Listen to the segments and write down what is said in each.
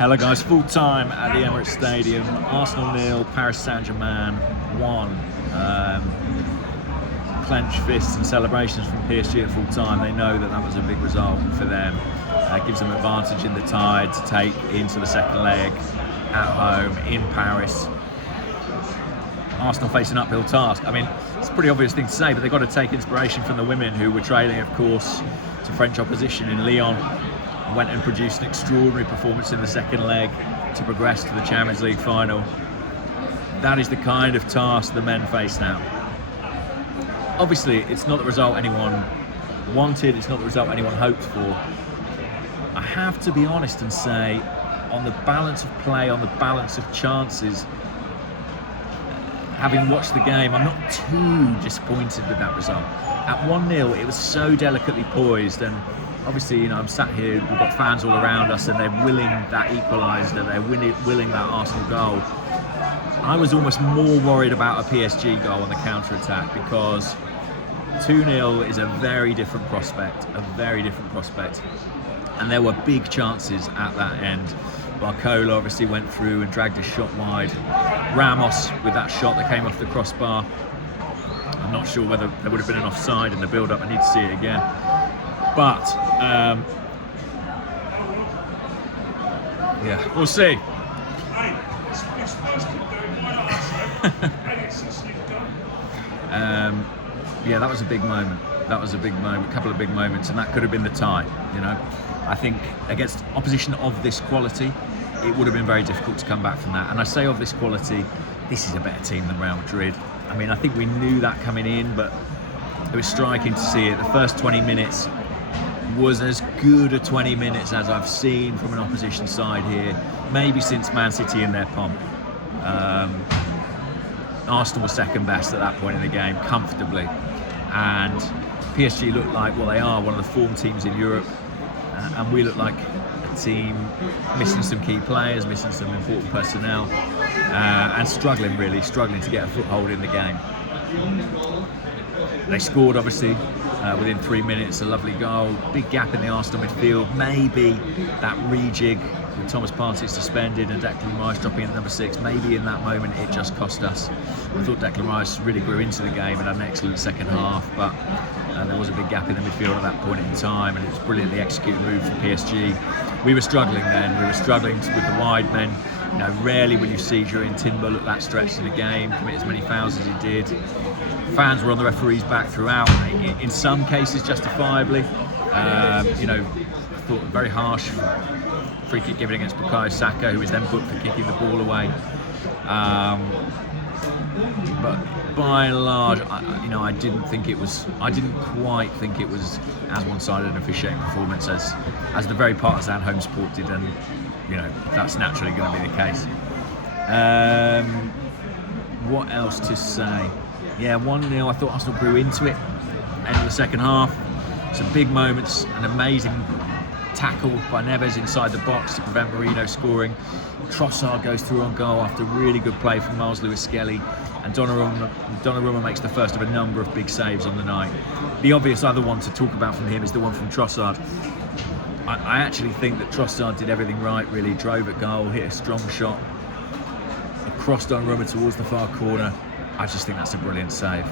Hello guys, full time at the Emirates Stadium. Arsenal 0, Paris Saint-Germain 1. Clenched fists and celebrations from PSG at full time. They know that was a big result for them. Gives them advantage in the tie to take into the second leg at home in Paris. Arsenal face an uphill task. I mean, it's a pretty obvious thing to say, but they've got to take inspiration from the women who were trailing, of course, to French opposition in Lyon. Went and produced an extraordinary performance in the second leg to progress to the Champions League final. That is the kind of task the men face now. Obviously, it's not the result anyone wanted, it's not the result anyone hoped for. I have to be honest and say, on the balance of play, on the balance of chances, having watched the game, I'm not too disappointed with that result. At 1-0, it was so delicately poised, and obviously, I'm sat here, we've got fans all around us and they're willing that equaliser, they're willing that Arsenal goal. I was almost more worried about a PSG goal on the counter-attack, because 2-0 is a very different prospect, and there were big chances at that end. Barcola obviously went through and dragged his shot wide. Ramos with that shot that came off the crossbar. I'm not sure whether there would have been an offside in the build-up, I need to see it again. But, yeah, we'll see. Yeah, that was a big moment. A couple of big moments, and that could have been the tie, I think against opposition of this quality, it would have been very difficult to come back from that. And I say of this quality, this is a better team than Real Madrid. I mean, I think we knew that coming in, but it was striking to see it. The first 20 minutes was as good a 20 minutes as I've seen from an opposition side here, maybe since Man City in their pomp. Arsenal was second best at that point in the game, comfortably, and PSG looked like, well, they are one of the form teams in Europe, and we look like a team missing some key players, missing some important personnel, and struggling to get a foothold in the game. They scored, obviously, within 3 minutes, a lovely goal. Big gap in the Arsenal midfield. Maybe that rejig with Thomas Partey suspended and Declan Rice dropping in at number 6. Maybe in that moment it just cost us. I thought Declan Rice really grew into the game and had an excellent second half, but there was a big gap in the midfield at that point in time, and it was brilliantly executed move from PSG. We were struggling then. We were struggling with the wide men. Rarely will you see Jurrien Timber look that stretched in a game, commit as many fouls as he did. Fans were on the referee's back throughout, in some cases justifiably. I thought very harsh free kick given against Bukayo Saka, who was then booked for kicking the ball away. But by and large, I didn't quite think it was as one-sided an officiating performance as the very partisan home support did, and that's naturally going to be the case. What else to say? Yeah, 1-0, I thought Arsenal grew into it. End of the second half, some big moments, an amazing tackle by Neves inside the box to prevent Marino scoring. Trossard goes through on goal after really good play from Miles Lewis-Skelly, and Donnarumma makes the first of a number of big saves on the night. The obvious other one to talk about from him is the one from Trossard. I actually think that Trossard did everything right, really. Drove at goal, hit a strong shot across Donnarumma towards the far corner. I just think that's a brilliant save.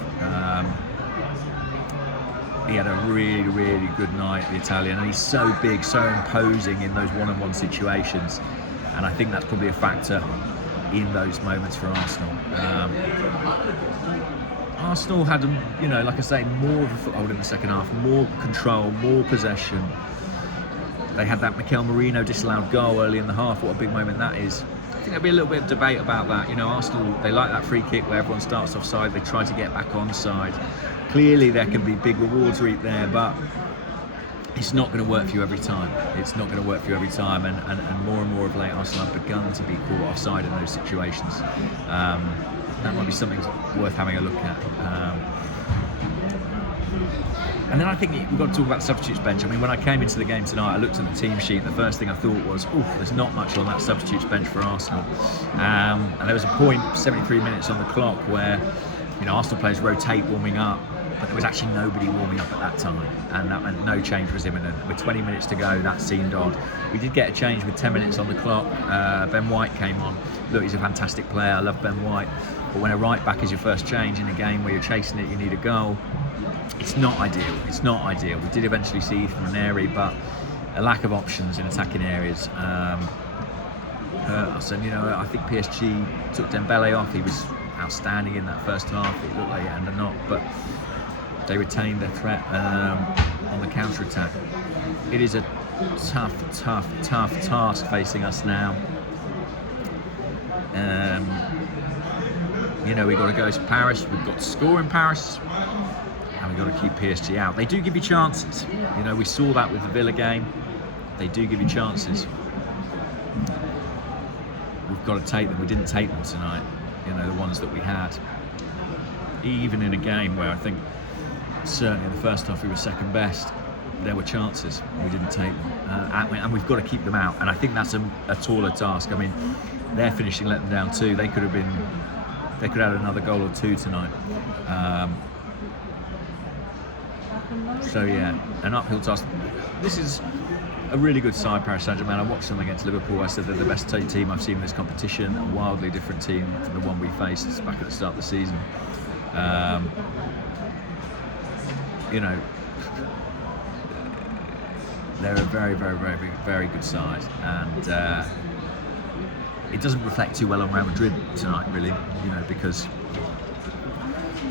He had a really, really good night, the Italian, and he's so big, so imposing in those one-on-one situations, and I think that's probably a factor in those moments for Arsenal. Arsenal had, like I say, more of a foothold in the second half, more control, more possession. They had that Mikel Merino disallowed goal early in the half. What a big moment that is. I think there'll be a little bit of debate about that. Arsenal, they like that free kick where everyone starts offside, they try to get back onside. Clearly there can be big rewards reaped there, but it's not going to work for you every time. And more and more of late, Arsenal have begun to be caught offside in those situations. That might be something worth having a look at. And then I think we've got to talk about the substitutes bench. I mean, when I came into the game tonight, I looked at the team sheet. The first thing I thought was, there's not much on that substitutes bench for Arsenal. And there was a point, 73 minutes on the clock, where Arsenal players rotate warming up. but there was actually nobody warming up at that time, and that meant no change was imminent. With 20 minutes to go, that seemed odd. We did get a change with 10 minutes on the clock. Ben White came on. Look, he's a fantastic player. I love Ben White. But when a right back is your first change in a game where you're chasing it, you need a goal. It's not ideal. It's not ideal. We did eventually see Ethan Neri, but a lack of options in attacking areas hurt us. And I think PSG took Dembele off. He was outstanding in that first half. It looked like it ended not, but they retained their threat on the counter attack. It is a tough task facing us now. We've got to go to Paris. We've got to score in Paris. And we've got to keep PSG out. They do give you chances. We saw that with the Villa game. They do give you chances. We've got to take them. We didn't take them tonight. The ones that we had. Even in a game where I think certainly in the first half we were second best, there were chances. We didn't take them. And we've got to keep them out. And I think that's a taller task. I mean, their finishing let them down too. They could have had another goal or two tonight. So yeah, an uphill task. This is a really good side, Paris Saint-Germain. I watched them against Liverpool. I said they're the best team I've seen in this competition. A wildly different team to the one we faced back at the start of the season. They're a very, very, very, very good side, and it doesn't reflect too well on Real Madrid tonight, really. Because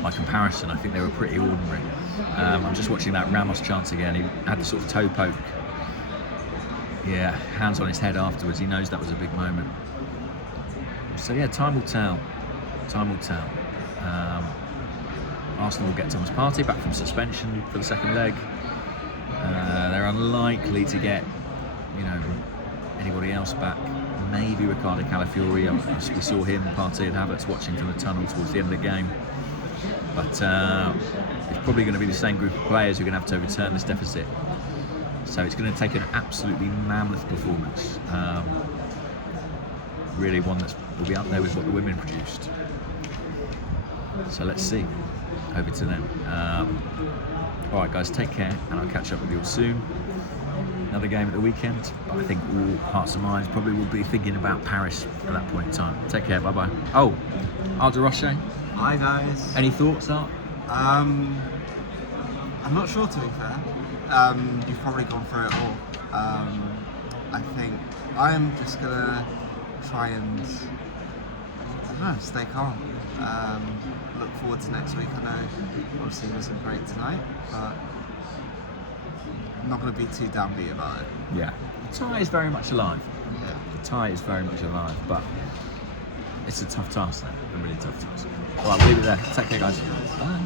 by comparison, I think they were pretty ordinary. I'm just watching that Ramos chance again. He had the sort of toe poke. Yeah, hands on his head afterwards. He knows that was a big moment. So yeah, time will tell. Time will tell. Arsenal will get Thomas Partey back from suspension for the second leg. They're unlikely to get, anybody else back. Maybe Ricardo Calafiori. We saw him, Partey and Havertz watching from the tunnel towards the end of the game. But it's probably going to be the same group of players who are going to have to overturn this deficit. So it's going to take an absolutely mammoth performance. Really one that will be up there with what the women produced. So let's see. Over to them. Alright guys, take care, and I'll catch up with you all soon. Another game at the weekend, but I think all hearts and minds probably will be thinking about Paris at that point in time. Take care, bye bye. Oh, Aldo Roche. Hi guys. Any thoughts, Art? I'm not sure, to be fair. You've probably gone through it all. I think I'm just gonna try and, stay calm. Look forward to next week. I know obviously it wasn't great tonight, but I'm not going to be too downbeat about it. Yeah, the tie is very much alive. Yeah. The tie is very much alive, but it's a tough task, though. A really tough task. All right, we'll leave it there. Take care, guys. Bye.